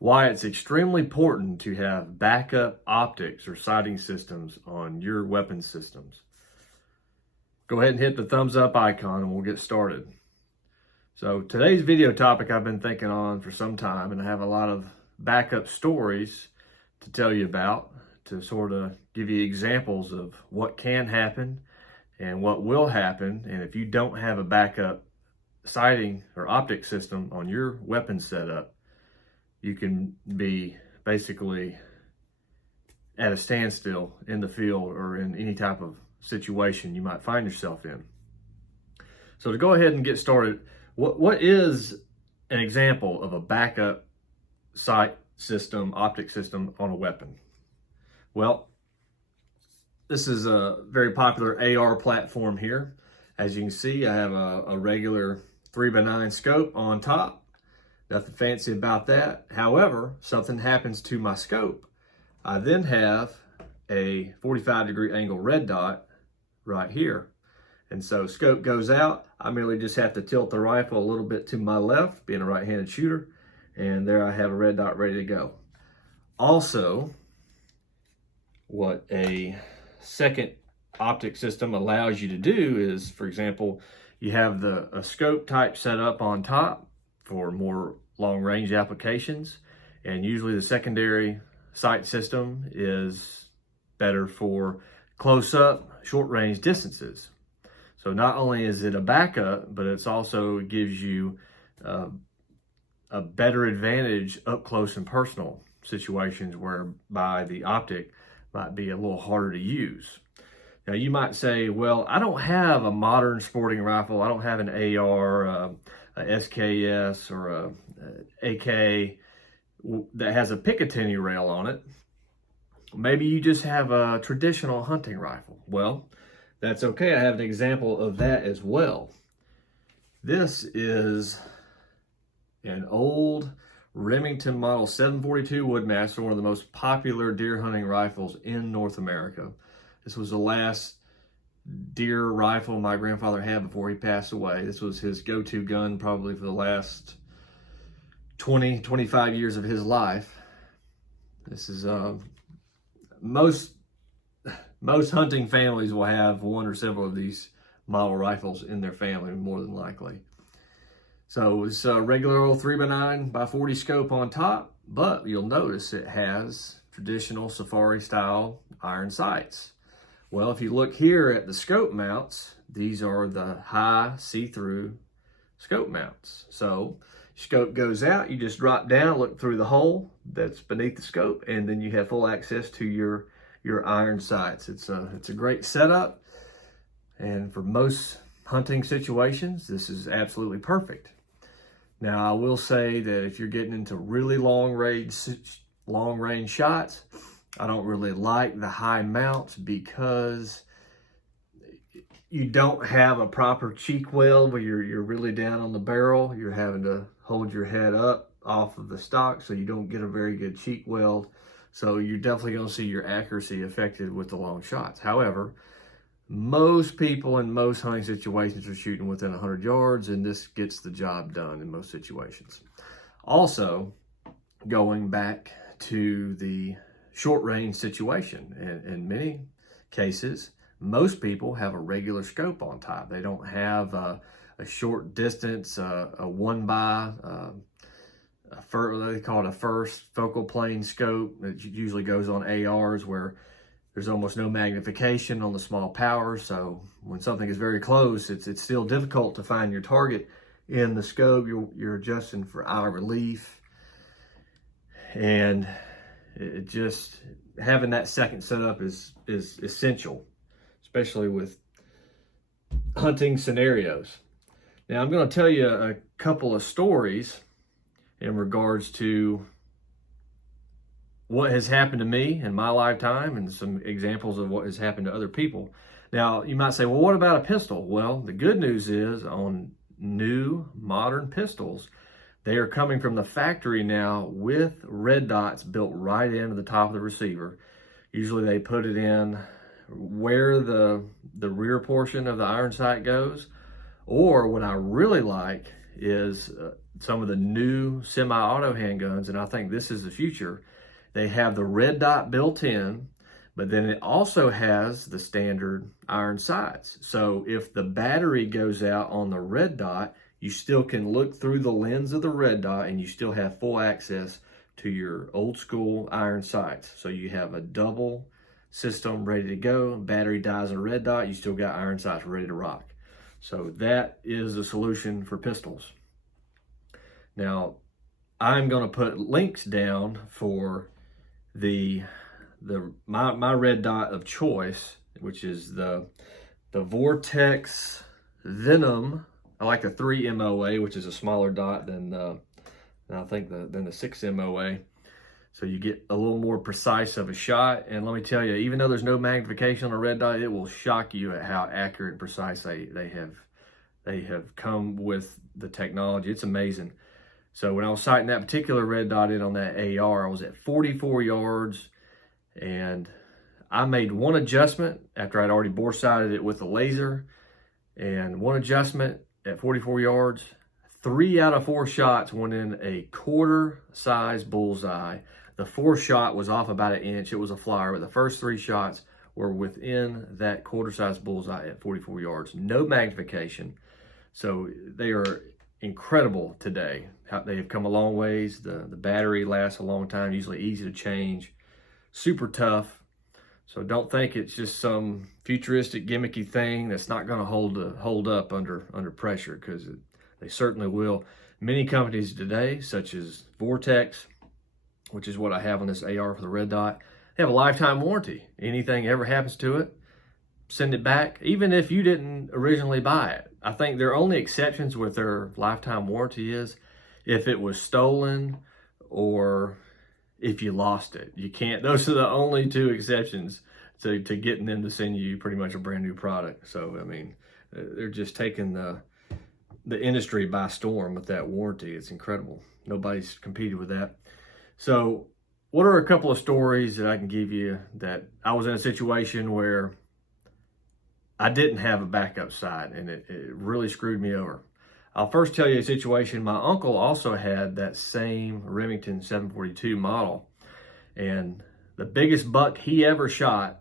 why it's extremely important to have backup optics or sighting systems on your weapon systems. Go ahead and hit the thumbs up icon and we'll get started. So today's video topic I've been thinking on for some time, and I have a lot of backup stories to tell you about to sort of give you examples of what can happen and what will happen. And if you don't have a backup sighting or optic system on your weapon setup, you can be basically at a standstill in the field or in any type of situation you might find yourself in. So to go ahead and get started, what is an example of a backup sight system, optic system on a weapon? Well, this is a very popular AR platform here. As you can see, I have a regular 3x9 scope on top. Nothing fancy about that. However, something happens to my scope. I then have a 45-degree angle red dot right here. And so scope goes out. I merely just have to tilt the rifle a little bit to my left, being a right-handed shooter, and there I have a red dot ready to go. Also, what a second optic system allows you to do is, for example, you have a scope type set up on top for more long-range applications, and usually the secondary sight system is better for close-up, short-range distances. So not only is it a backup, but it's also gives you a better advantage up close and personal situations whereby the optic might be a little harder to use. Now you might say, well, I don't have a modern sporting rifle. I don't have an AR, a SKS, or a AK that has a Picatinny rail on it. Maybe you just have a traditional hunting rifle. Well, that's okay. I have an example of that as well. This is an old Remington model 742 Woodmaster, one of the most popular deer hunting rifles in North America. This was the last deer rifle my grandfather had before he passed away. This was his go-to gun probably for the last 25 years of his life. This is most hunting families will have one or several of these model rifles in their family, more than likely. So it's a regular old 3x9x40 scope on top, but you'll notice it has traditional safari style iron sights. Well, if you look here at the scope mounts, these are the high see-through scope mounts. So scope goes out, you just drop down, look through the hole that's beneath the scope, and then you have full access to your iron sights. It's a great setup, and for most hunting situations, this is absolutely perfect. Now, I will say that if you're getting into really long range shots, I don't really like the high mounts because you don't have a proper cheek weld where you're really down on the barrel. You're having to hold your head up off of the stock, so you don't get a very good cheek weld. So you're definitely going to see your accuracy affected with the long shots. However, most people in most hunting situations are shooting within 100 yards, and this gets the job done in most situations. Also, going back to the short range situation, in many cases, most people have a regular scope on top. They don't have a short distance, a one by, they call it a first focal plane scope. It usually goes on ARs where there's almost no magnification on the small power. So when something is very close, it's still difficult to find your target in the scope. You're adjusting for eye relief, and it just having that second setup is essential, especially with hunting scenarios. Now I'm going to tell you a couple of stories in regards to what has happened to me in my lifetime and some examples of what has happened to other people. Now, you might say, well, what about a pistol? Well, the good news is on new modern pistols, they are coming from the factory now with red dots built right into the top of the receiver. Usually they put it in where the rear portion of the iron sight goes. Or what I really like is some of the new semi-auto handguns, and I think this is the future. They have the red dot built in, but then it also has the standard iron sights. So if the battery goes out on the red dot, you still can look through the lens of the red dot and you still have full access to your old school iron sights. So you have a double system ready to go. Battery dies on a red dot, you still got iron sights ready to rock. So that is the solution for pistols. Now, I'm going to put links down for my red dot of choice, which is the Vortex Venom. I like the 3 MOA, which is a smaller dot than I think than the 6 MOA. So you get a little more precise of a shot. And let me tell you, even though there's no magnification on a red dot, it will shock you at how accurate and precise they have come with the technology. It's amazing. So when I was sighting that particular red dot in on that AR, I was at 44 yards, and I made one adjustment after I'd already bore sighted it with a laser, and one adjustment at 44 yards. 3 out of 4 shots went in a quarter size bullseye. The 4th shot was off about 1 inch. It was a flyer, but the first 3 shots were within that quarter size bullseye at 44 yards. No magnification. So they are incredible today. They have come a long ways. The battery lasts a long time, usually easy to change, super tough. So don't think it's just some futuristic gimmicky thing that's not going to hold up under pressure, because they certainly will. Many companies today, such as Vortex, which is what I have on this AR for the red dot, they have a lifetime warranty. Anything ever happens to it, send it back, even if you didn't originally buy it. I think their only exceptions with their lifetime warranty is if it was stolen or if you lost it. You can't, those are the only 2 exceptions to getting them to send you pretty much a brand new product. So, I mean, they're just taking the industry by storm with that warranty. It's incredible. Nobody's competed with that. So what are a couple of stories that I can give you that I was in a situation where I didn't have a backup sight, and it really screwed me over. I'll first tell you a situation. My uncle also had that same Remington 742 model, and the biggest buck he ever shot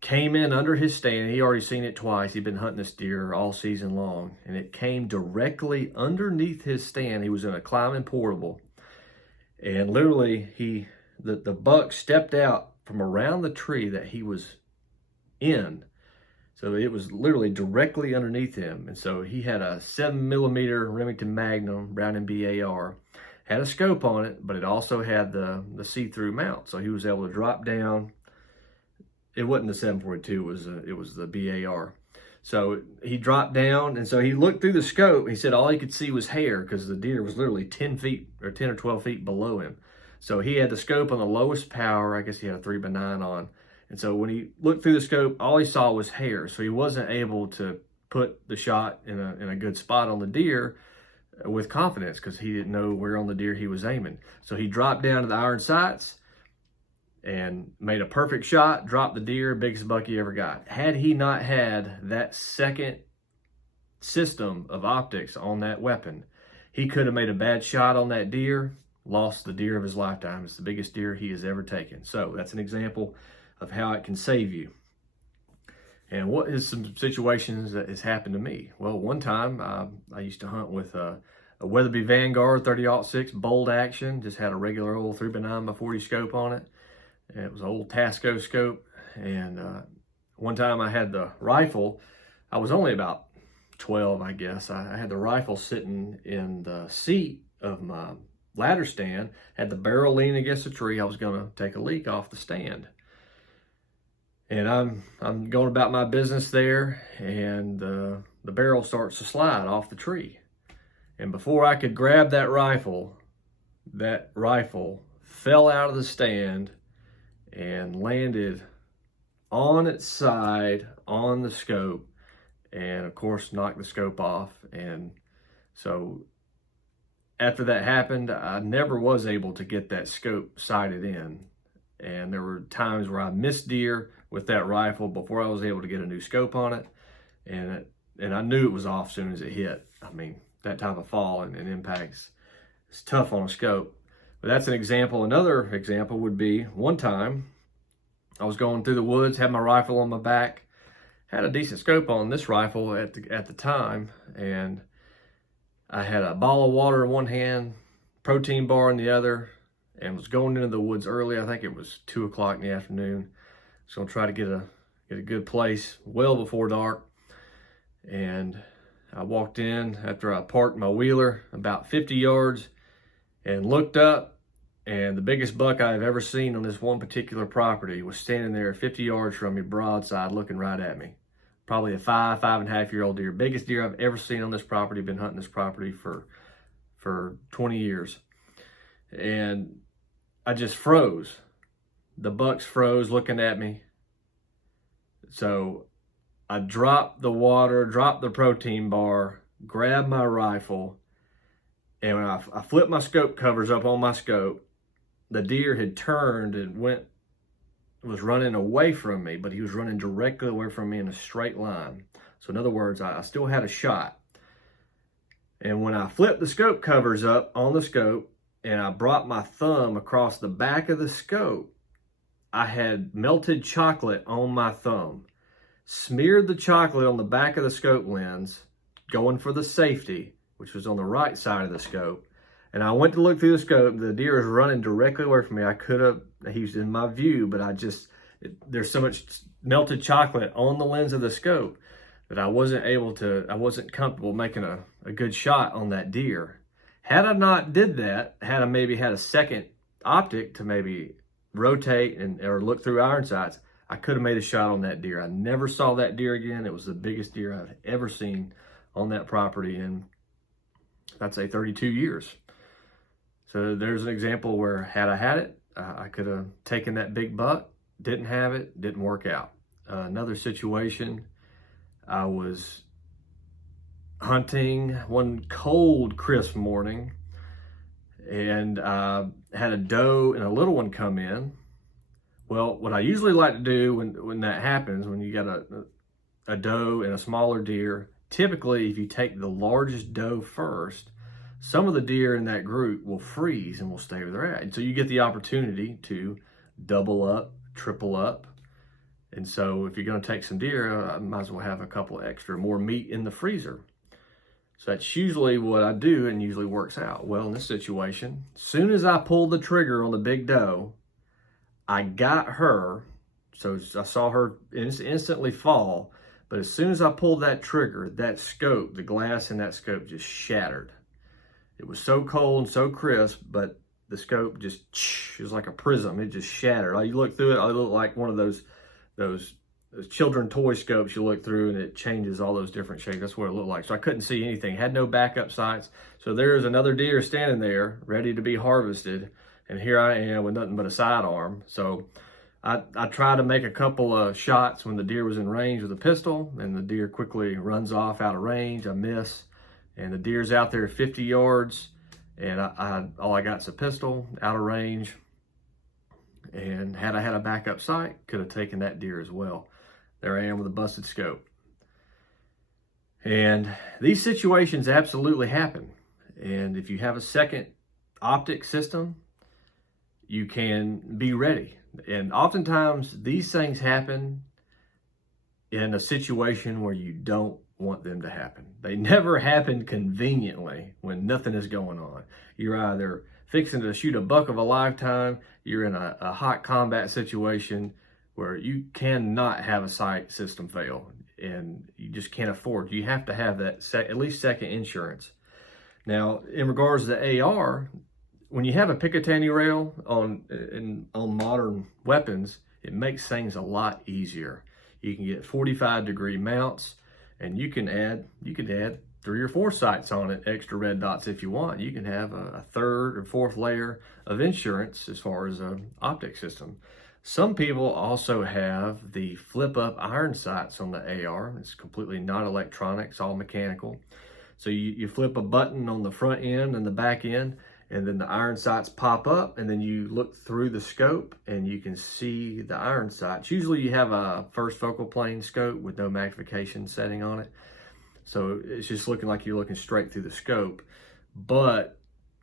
came in under his stand. He already seen it twice. He'd been hunting this deer all season long, and it came directly underneath his stand. He was in a climbing portable, and literally the buck stepped out from around the tree that he was in. So it was literally directly underneath him. And so he had a 7mm Remington Magnum Brown & BAR, had a scope on it, but it also had the see-through mount. So he was able to drop down. It wasn't the 742, it was the BAR. So he dropped down, and so he looked through the scope. He said all he could see was hair, because the deer was literally 10 or 12 feet below him. So he had the scope on the lowest power. I guess he had a 3x9 on. And so when he looked through the scope, all he saw was hair. So he wasn't able to put the shot in a good spot on the deer with confidence, because he didn't know where on the deer he was aiming. So he dropped down to the iron sights and made a perfect shot, dropped the deer, biggest buck he ever got. Had he not had that second system of optics on that weapon, he could have made a bad shot on that deer, lost the deer of his lifetime. It's the biggest deer he has ever taken. So that's an example of how it can save you. And what is some situations that has happened to me? Well, one time I used to hunt with a Weatherby Vanguard 30-06 bold action, just had a regular old 3x9x40 scope on it. And it was an old Tasco scope. And one time I had the rifle. I was only about 12, I guess. I had the rifle sitting in the seat of my ladder stand, had the barrel leaning against the tree. I was going to take a leak off the stand. And I'm going about my business there, and the barrel starts to slide off the tree. And before I could grab that rifle fell out of the stand and landed on its side on the scope, and of course knocked the scope off. And so after that happened, I never was able to get that scope sighted in. And there were times where I missed deer with that rifle before I was able to get a new scope on it. And I knew it was off as soon as it hit. I mean, that type of fall and impacts. It's tough on a scope. But that's an example. Another example would be one time I was going through the woods, had my rifle on my back, had a decent scope on this rifle at the time, and I had a bottle of water in one hand, protein bar in the other, and was going into the woods early. I think it was 2 o'clock in the afternoon. So I'm trying to get a good place well before dark. And I walked in after I parked my wheeler about 50 yards and looked up, and the biggest buck I've ever seen on this one particular property was standing there 50 yards from me, broadside, looking right at me. Probably a 5.5-year-old deer. Biggest deer I've ever seen on this property. Been hunting this property for 20 years. And I just froze. The bucks froze looking at me. So I dropped the water, dropped the protein bar, grabbed my rifle, and when I flipped my scope covers up on my scope, the deer had turned and was running away from me, but he was running directly away from me in a straight line. So in other words, I still had a shot. And when I flipped the scope covers up on the scope and I brought my thumb across the back of the scope, I had melted chocolate on my thumb. Smeared the chocolate on the back of the scope lens, going for the safety, which was on the right side of the scope. And I went to look through the scope. The deer is running directly away from me. He was in my view, but there's so much melted chocolate on the lens of the scope that I wasn't comfortable making a good shot on that deer. Had I not did that, had I maybe had a second optic to maybe rotate or look through iron sights, I could have made a shot on that deer. I never saw that deer again. It was the biggest deer I've ever seen on that property in, I'd say, 32 years. So there's an example where had I had it, I could have taken that big buck. Didn't have it, didn't work out. Another situation, I was hunting one cold, crisp morning, and I had a doe and a little one come in. Well, what I usually like to do when that happens, when you got a doe and a smaller deer, typically if you take the largest doe first, some of the deer in that group will freeze and will stay where they're at. And so you get the opportunity to double up, triple up. And so if you're going to take some deer, I might as well have a couple extra more meat in the freezer. So that's usually what I do, and usually works out. Well, in this situation, as soon as I pulled the trigger on the big doe, I got her. So I saw her instantly fall. But as soon as I pulled that trigger, that scope, the glass in that scope just shattered. It was so cold and so crisp, but the scope just, it was like a prism. It just shattered. You look through it, it looked like one of those children toy scopes you look through, and it changes all those different shapes. That's what it looked like. So I couldn't see anything. Had no backup sights. So there's another deer standing there ready to be harvested, and here I am with nothing but a sidearm. So I tried to make a couple of shots when the deer was in range with a pistol, and the deer quickly runs off out of range. I miss, and the deer's out there 50 yards, and all I got is a pistol out of range. And had I had a backup sight, could have taken that deer as well. There I am with a busted scope. And these situations absolutely happen. And if you have a second optic system, you can be ready. And oftentimes these things happen in a situation where you don't want them to happen. They never happen conveniently when nothing is going on. You're either fixing to shoot a buck of a lifetime, you're in a hot combat situation where you cannot have a sight system fail, and you just can't afford. You have to have that at least second insurance. Now, in regards to the AR, when you have a Picatinny rail on modern weapons, it makes things a lot easier. You can get 45-degree mounts, and you can add 3 or 4 sights on it, extra red dots if you want. You can have a third or fourth layer of insurance as far as an optic system. Some people also have the flip-up iron sights on the AR. It's completely not electronic, it's all mechanical. So you flip a button on the front end and the back end, and then the iron sights pop up, and then you look through the scope and you can see the iron sights. Usually you have a first focal plane scope with no magnification setting on it. So it's just looking like you're looking straight through the scope, but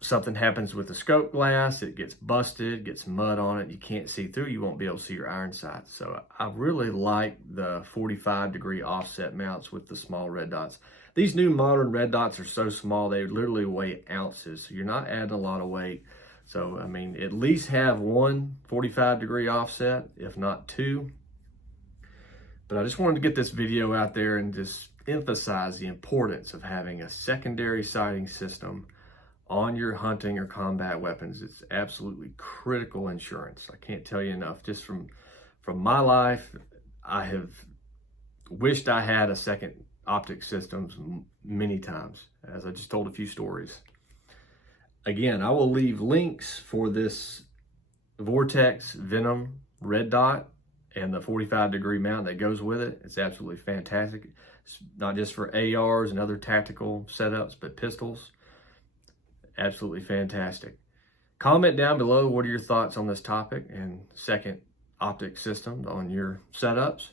something happens with the scope glass, it gets busted, gets mud on it, you can't see through, you won't be able to see your iron sights. So I really like the 45-degree offset mounts with the small red dots. These new modern red dots are so small, they literally weigh ounces, so you're not adding a lot of weight. So, I mean, at least have one 45-degree offset, if not two. But I just wanted to get this video out there and just emphasize the importance of having a secondary sighting system on your hunting or combat weapons. It's absolutely critical insurance. I can't tell you enough. Just from my life, I have wished I had a second optic system many times, as I just told a few stories. Again, I will leave links for this Vortex Venom red dot and the 45-degree mount that goes with it. It's absolutely fantastic. It's not just for ARs and other tactical setups, but pistols. Absolutely fantastic. Comment down below, what are your thoughts on this topic and second optic system on your setups.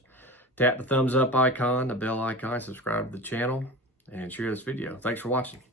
Tap the thumbs up icon, the bell icon, subscribe to the channel, and share this video. Thanks for watching.